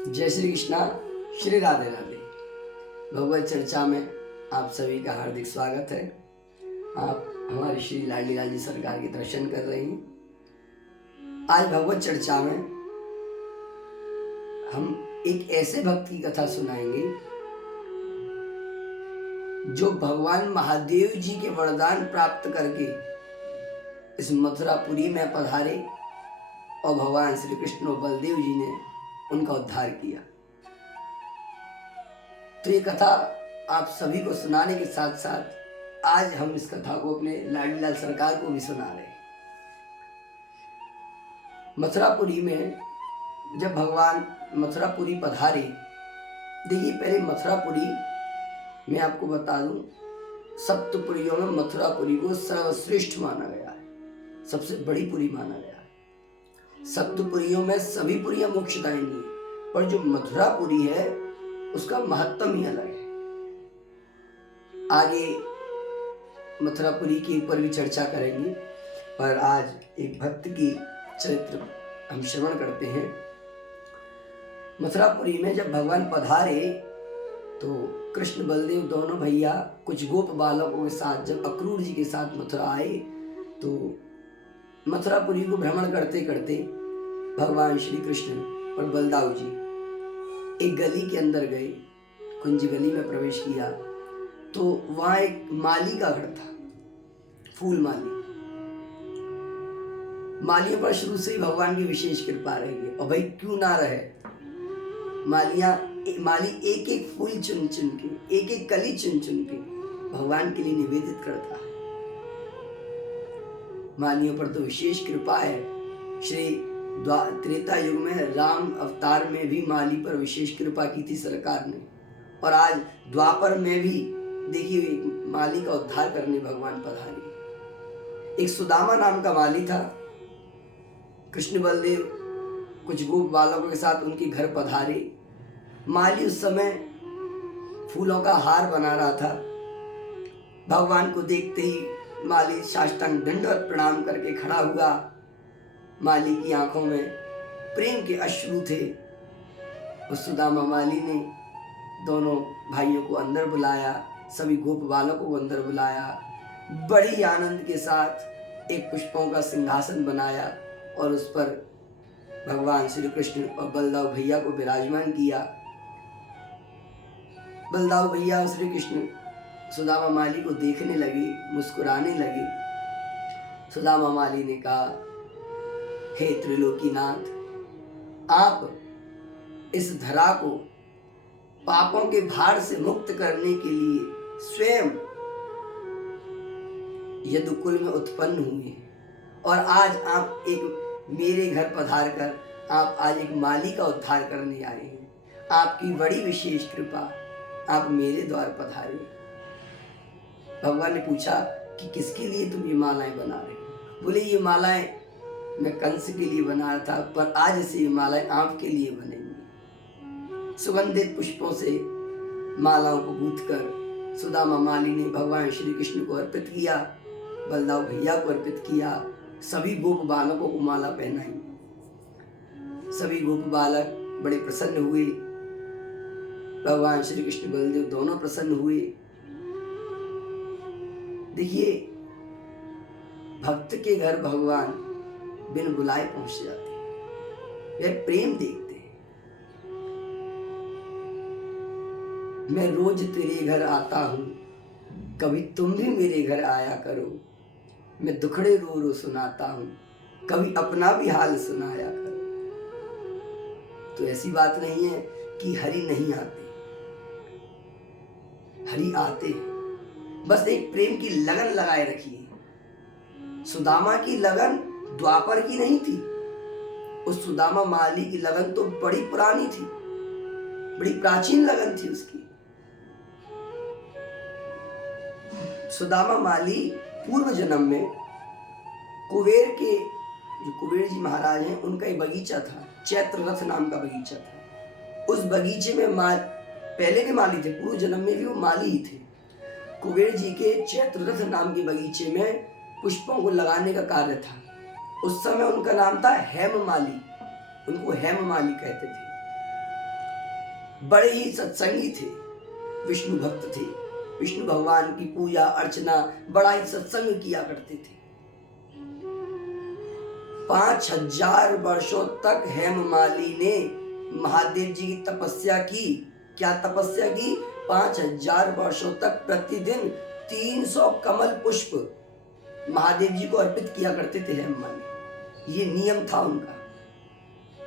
जय श्री कृष्णा, श्री राधे राधे। भगवत चर्चा में आप सभी का हार्दिक स्वागत है। आप हमारी श्री लाडली लाल जी सरकार के दर्शन कर रहे हैं। आज भगवत चर्चा में हम एक ऐसे भक्त की कथा सुनाएंगे जो भगवान महादेव जी के वरदान प्राप्त करके इस मथुरापुरी में पधारे और भगवान श्री कृष्ण और बलदेव जी ने उनका उद्धार किया। तो ये कथा आप सभी को सुनाने के साथ साथ आज हम इस कथा को अपने लाडली लाल सरकार को भी सुना रहे हैं। मथुरापुरी में जब भगवान मथुरापुरी पधारे, देखिए पहले मथुरापुरी मैं आपको बता दूं, सप्तपुरियों में मथुरापुरी को सर्वश्रेष्ठ माना गया है, सबसे बड़ी पुरी माना गया है। सप्तपुरियों में सभी पुरियां मोक्षदायिनी है, पर जो मथुरापुरी है उसका महत्व ही अलग है। आगे मथुरापुरी के ऊपर भी चर्चा करेंगे, पर आज एक भक्त की चरित्र हम श्रवण करते हैं। मथुरापुरी में जब भगवान पधारे तो कृष्ण बलदेव दोनों भैया कुछ गोप बालकों के साथ जब अक्रूर जी के साथ मथुरा आए तो मथुरापुरी को भ्रमण करते करते भगवान श्री कृष्ण और बलदाऊ जी एक गली के अंदर गए। कुंज गली में प्रवेश किया तो वहां एक माली का घर था, फूल माली। मालियों पर शुरू से ही भगवान की विशेष कृपा रही है, और भाई क्यों ना रहे। माली एक एक फूल चुन चुन के, एक एक कली चुन चुन के भगवान के लिए निवेदित करता है। मालियों पर तो विशेष कृपा है। श्री त्रेता युग में राम अवतार में भी माली पर विशेष कृपा की थी सरकार ने, और आज द्वापर में भी देखिए माली का उद्धार करने भगवान पधारे। एक सुदामा नाम का माली था। कृष्ण बलदेव कुछ गोप बालकों के साथ उनके घर पधारे। माली उस समय फूलों का हार बना रहा था। भगवान को देखते ही माली साष्टांग दंडवत प्रणाम करके खड़ा हुआ। माली की आंखों में प्रेम के अश्रु थे। उस सुदामा माली ने दोनों भाइयों को अंदर बुलाया, सभी गोप बालकों को अंदर बुलाया, बड़ी आनंद के साथ एक पुष्पों का सिंहासन बनाया और उस पर भगवान श्री कृष्ण और बलदाऊ भैया को विराजमान किया। बलदाऊ भैया और श्री कृष्ण सुदामा माली को देखने लगे, मुस्कुराने लगे। सुदामा माली ने कहा, हे त्रिलोकीनाथ, आप इस धरा को पापों के भार से मुक्त करने के लिए स्वयं यदुकुल में उत्पन्न हुए, और आज आप एक मेरे घर पधार कर आप आज एक माली का उद्धार करने आए हैं। आपकी बड़ी विशेष कृपा, आप मेरे द्वार पधारे। भगवान ने पूछा कि किसके लिए तुम ये मालाएं बना रहे हो? बोले ये मालाएं मैं कंस के लिए बना रहा था, पर आज से ये मालाएं आपके लिए बनेंगी। सुगंधित पुष्पों से मालाओं को गूंथकर सुदामा माली ने भगवान श्री कृष्ण को अर्पित किया, बलदाऊ भैया को अर्पित किया, सभी गोप बालकों को माला पहनाई। सभी गोप बालक बड़े प्रसन्न हुए। भगवान श्री कृष्ण बलदेव दोनों प्रसन्न हुए। देखिए भक्त के घर भगवान बिन बुलाए पहुंच जाते हैं, वे प्रेम देखते हैं। मैं रोज तेरे घर आता हूं, कभी तुम भी मेरे घर आया करो। मैं दुखड़े रो रो सुनाता हूं, कभी अपना भी हाल सुनाया करो। तो ऐसी बात नहीं है कि हरि नहीं आते, हरि आते हैं, बस एक प्रेम की लगन लगाए रखिए। सुदामा की लगन द्वापर की नहीं थी, उस सुदामा माली की लगन तो बड़ी पुरानी थी, बड़ी प्राचीन लगन थी उसकी। सुदामा माली पूर्व जन्म में कुबेर के, जो कुबेर जी महाराज हैं, उनका एक बगीचा था, चैत्र रथ नाम का बगीचा था। उस बगीचे में पहले के माली थे, पूर्व जन्म में भी वो माली ही थे। कुबेर जी के चैत्र रथ नाम के बगीचे में पुष्पों को लगाने का कार्य था। उस समय उनका नाम था हेममाली, उनको हेममाली कहते थे। बड़े ही सत्संगी थे, विष्णु भक्त थे, विष्णु भगवान की पूजा अर्चना बड़ा ही सत्संग किया करते थे। 5000 वर्षों तक हेममाली ने महादेव जी की तपस्या की। क्या तपस्या की? 5000 वर्षों तक प्रतिदिन 300 कमल पुष्प महादेव जी को अर्पित किया करते थे हेममाली। ये नियम था उनका।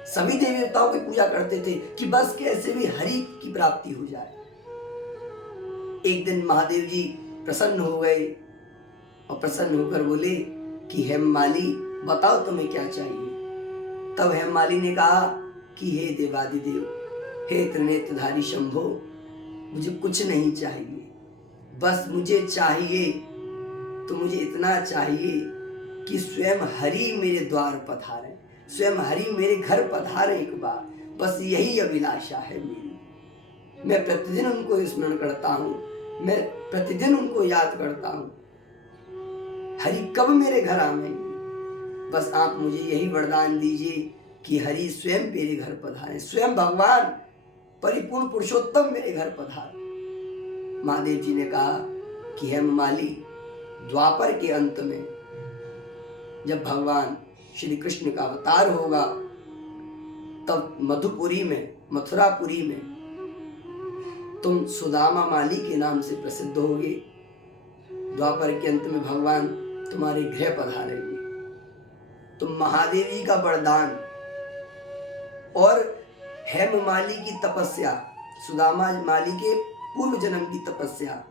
सभी देवी देवताओं की पूजा करते थे कि बस कैसे भी हरि की प्राप्ति हो जाए। एक दिन महादेव जी प्रसन्न हो गए और प्रसन्न होकर बोले कि हेममाली बताओ तुम्हें क्या चाहिए। तब हेममाली ने कहा कि हे देवादिदेव, हे त्रिनेत्रधारी शंभो, मुझे कुछ नहीं चाहिए, बस मुझे चाहिए तो मुझे इतना चाहिए कि स्वयं हरि मेरे द्वार पधारे, स्वयं हरि मेरे घर पधारे एक बार, बस यही अभिलाषा है मेरी। मैं प्रतिदिन उनको स्मरण करता हूँ, मैं प्रतिदिन उनको याद करता हूँ, हरि कब मेरे घर आवेंगे, बस आप मुझे यही वरदान दीजिए कि हरि स्वयं मेरे घर पधारे, स्वयं भगवान परिपूर्ण पुरुषोत्तम मेरे घर पधारे। महादेव जी ने कहा कि हेममाली, द्वापर के अंत में जब भगवान श्री कृष्ण का अवतार होगा तब मधुपुरी में, मथुरापुरी में तुम सुदामा माली के नाम से प्रसिद्ध होगे। द्वापर के अंत में भगवान तुम्हारे गृह पधारेंगे। तो महादेव जी का वरदान और हेममाली की तपस्या, सुदामा माली के पूर्व जन्म की तपस्या,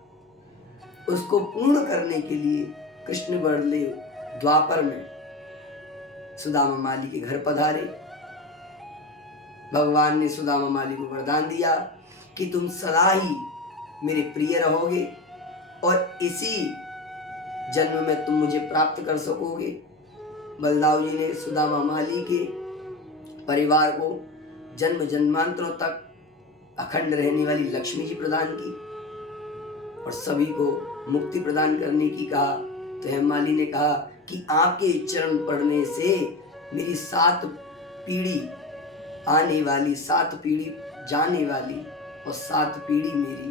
उसको पूर्ण करने के लिए कृष्ण बड़देव द्वापर में सुदामा माली के घर पधारे। भगवान ने सुदामा माली को वरदान दिया कि तुम सदा ही मेरे प्रिय रहोगे और इसी जन्म में तुम मुझे प्राप्त कर सकोगे। बलदाव जी ने सुदामा माली के परिवार को जन्म जन्मांतरों तक अखंड रहने वाली लक्ष्मी जी प्रदान की और सभी को मुक्ति प्रदान करने की कहा। तो हेममाली ने कहा कि आपके चरण पढ़ने से मेरी 7 पीढ़ी आने वाली, 7 पीढ़ी जाने वाली और 7 पीढ़ी मेरी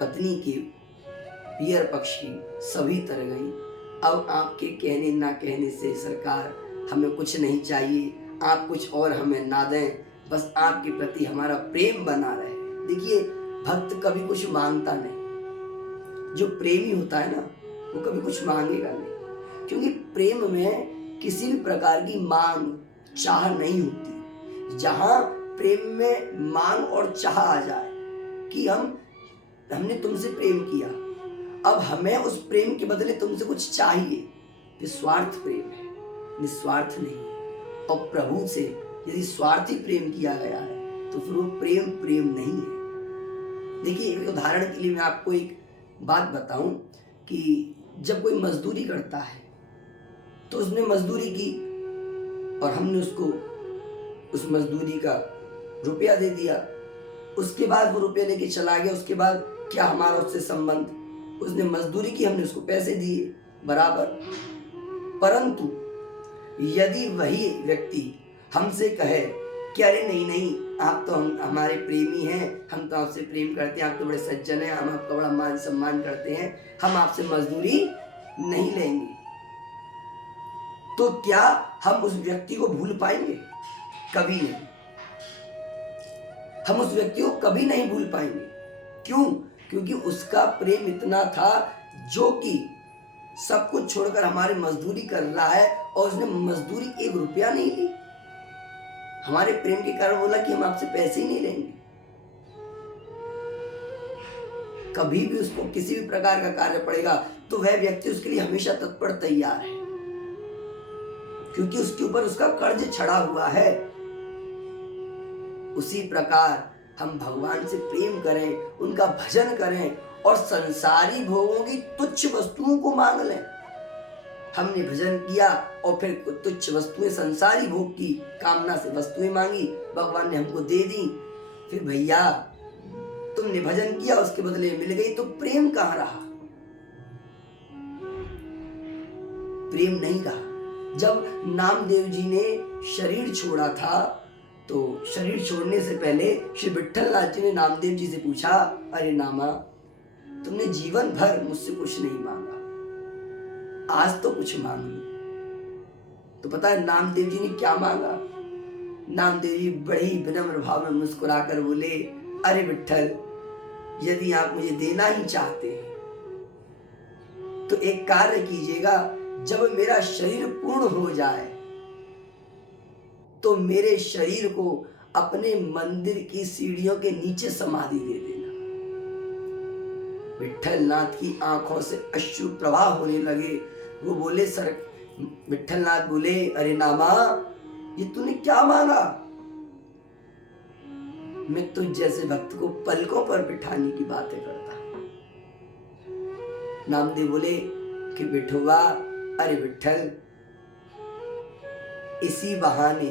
पत्नी के पियर पक्ष की सभी तर गई। अब आपके कहने ना कहने से सरकार हमें कुछ नहीं चाहिए, आप कुछ और हमें ना दें, बस आपके प्रति हमारा प्रेम बना रहे। देखिए, भक्त कभी कुछ मांगता नहीं, जो प्रेमी होता है ना वो कभी कुछ मांगेगा नहीं, क्योंकि प्रेम में किसी भी प्रकार की मांग चाह नहीं होती। जहां प्रेम में मांग और चाह आ जाए कि हमने तुमसे प्रेम किया, अब हमें उस प्रेम के बदले तुमसे कुछ चाहिए, निस्वार्थ प्रेम है, निस्वार्थ नहीं है। और प्रभु से यदि स्वार्थी प्रेम किया गया है तो फिर वो प्रेम नहीं है। देखिए, एक उदाहरण के लिए मैं आपको एक बात बताऊं कि जब कोई मजदूरी करता है तो उसने मजदूरी की और हमने उसको उस मजदूरी का रुपया दे दिया, उसके बाद वो रुपया लेके चला गया, उसके बाद क्या हमारा उससे संबंध? उसने मजदूरी की, हमने उसको पैसे दिए बराबर। परंतु यदि वही व्यक्ति हमसे कहे कि अरे नहीं, आप तो हमारे प्रेमी हैं, हम तो आपसे प्रेम करते हैं, आप तो बड़े सज्जन हैं, हम आपका बड़ा मान सम्मान करते हैं, हम आपसे मजदूरी नहीं लेंगे, तो क्या हम उस व्यक्ति को भूल पाएंगे? कभी नहीं, हम उस व्यक्ति को कभी नहीं भूल पाएंगे। क्यों? क्योंकि उसका प्रेम इतना था जो कि सब कुछ छोड़कर हमारे मजदूरी कर रहा है और उसने मजदूरी 1 रुपया नहीं ली। हमारे प्रेम के कारण बोला कि हम आपसे पैसे ही नहीं लेंगे। कभी भी उसको किसी भी प्रकार का कार्य पड़ेगा तो वह व्यक्ति उसके लिए हमेशा तत्पर तैयार है, क्योंकि उसके ऊपर उसका कर्ज छड़ा हुआ है। उसी प्रकार हम भगवान से प्रेम करें, उनका भजन करें और संसारी भोगों की तुच्छ वस्तुओं को मांग लें। हमने भजन किया और फिर तुच्छ वस्तुएं, संसारी भोग की कामना से वस्तुएं मांगी, भगवान ने हमको दे दी। फिर भैया तुमने भजन किया, उसके बदले मिल गई, तो प्रेम कहाँ रहा? प्रेम नहीं रहा। जब नामदेव जी ने शरीर छोड़ा था तो शरीर छोड़ने से पहले श्री विट्ठलनाथ जी ने नामदेव जी से पूछा, अरे नामा, तुमने जीवन भर मुझसे कुछ नहीं मांगा, आज तो कुछ मांग लो। तो पता है नामदेव जी ने क्या मांगा? नामदेव जी बड़े ही विनम्र भाव में मुस्कुराकर बोले, अरे विट्ठल, यदि आप मुझे देना ही चाहते हैं तो एक कार्य कीजिएगा, जब मेरा शरीर पूर्ण हो जाए तो मेरे शरीर को अपने मंदिर की सीढ़ियों के नीचे समाधि दे देना। विट्ठलनाथ की आंखों से अश्रु प्रवाह होने लगे। वो बोले, सर, विट्ठलनाथ बोले, अरे नामा, ये तूने क्या मांगा? मैं तुझ जैसे भक्त को पलकों पर बिठाने की बातें करता। नामदेव बोले कि विठोबा, अरे विट्ठल, इसी बहाने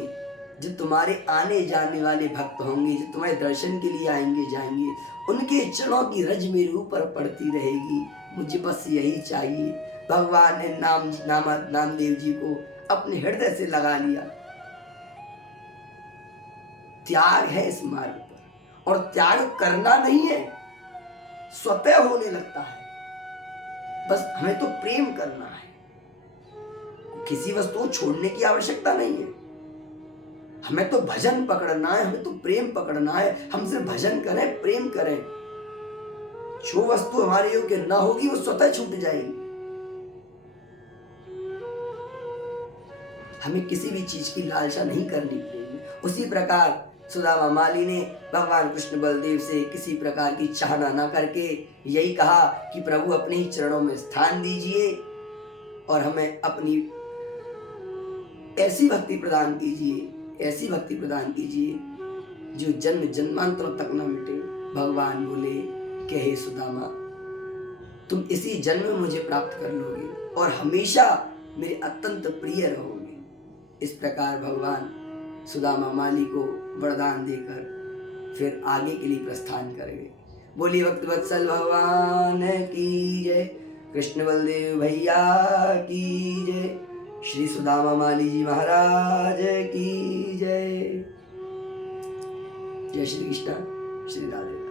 जो तुम्हारे आने जाने वाले भक्त होंगे, जो तुम्हारे दर्शन के लिए आएंगे जाएंगे, उनके चरणों की रज मेरे ऊपर पड़ती रहेगी। मुझे बस यही चाहिए। भगवान ने नामदेव जी को अपने हृदय से लगा लिया। त्याग है इस मार्ग पर, और त्याग करना नहीं है, स्वतः होने लगता है। बस हमें तो प्रेम करना है, किसी वस्तु को छोड़ने की आवश्यकता नहीं है। हमें तो भजन पकड़ना है, हमें तो प्रेम पकड़ना है। हमसे भजन करें, प्रेम करें, जो वस्तु हमारे योग्य ना होगी वो स्वतः छूट जाएगी। हमें किसी भी चीज की लालसा नहीं करनी पड़ेगी। उसी प्रकार सुदामा माली ने भगवान कृष्ण बलदेव से किसी प्रकार की चाहना ना करके यही कहा कि प्रभु अपने ही चरणों में स्थान दीजिए और हमें अपनी ऐसी भक्ति प्रदान कीजिए, ऐसी भक्ति प्रदान कीजिए जो जन्म जन्मांतरों तक न मिटे। भगवान बोले कि हे सुदामा, तुम इसी जन्म में मुझे प्राप्त कर लोगे और हमेशा मेरे अत्यंत प्रिय रहोगे। इस प्रकार भगवान सुदामा माली को वरदान देकर फिर आगे के लिए प्रस्थान करेंगे। बोलिए भक्तवत्सल भगवान की जय, कृष्ण बलदेव भैया की जय, श्री सुदामा माली जी महाराज की जय। जय श्री कृष्ण, श्री राधे।